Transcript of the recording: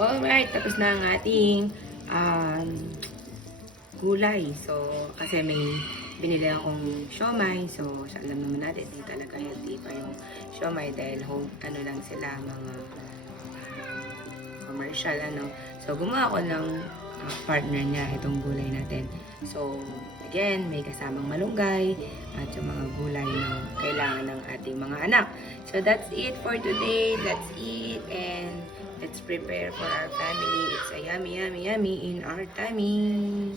Alright, tapos na ang ating gulay. So, kasi may binili akong siomai. So, alam naman natin, hindi talaga healthy pa yung siomai dahil ano lang sila, mga commercial, ano. So, gumawa ako ng partner niya, itong gulay natin. So, again, may kasamang malunggay at yung mga gulay na kailangan ng ating mga anak. So, that's it for today. Let's eat and let's prepare for our family. It's a yummy, yummy, yummy in our tummy.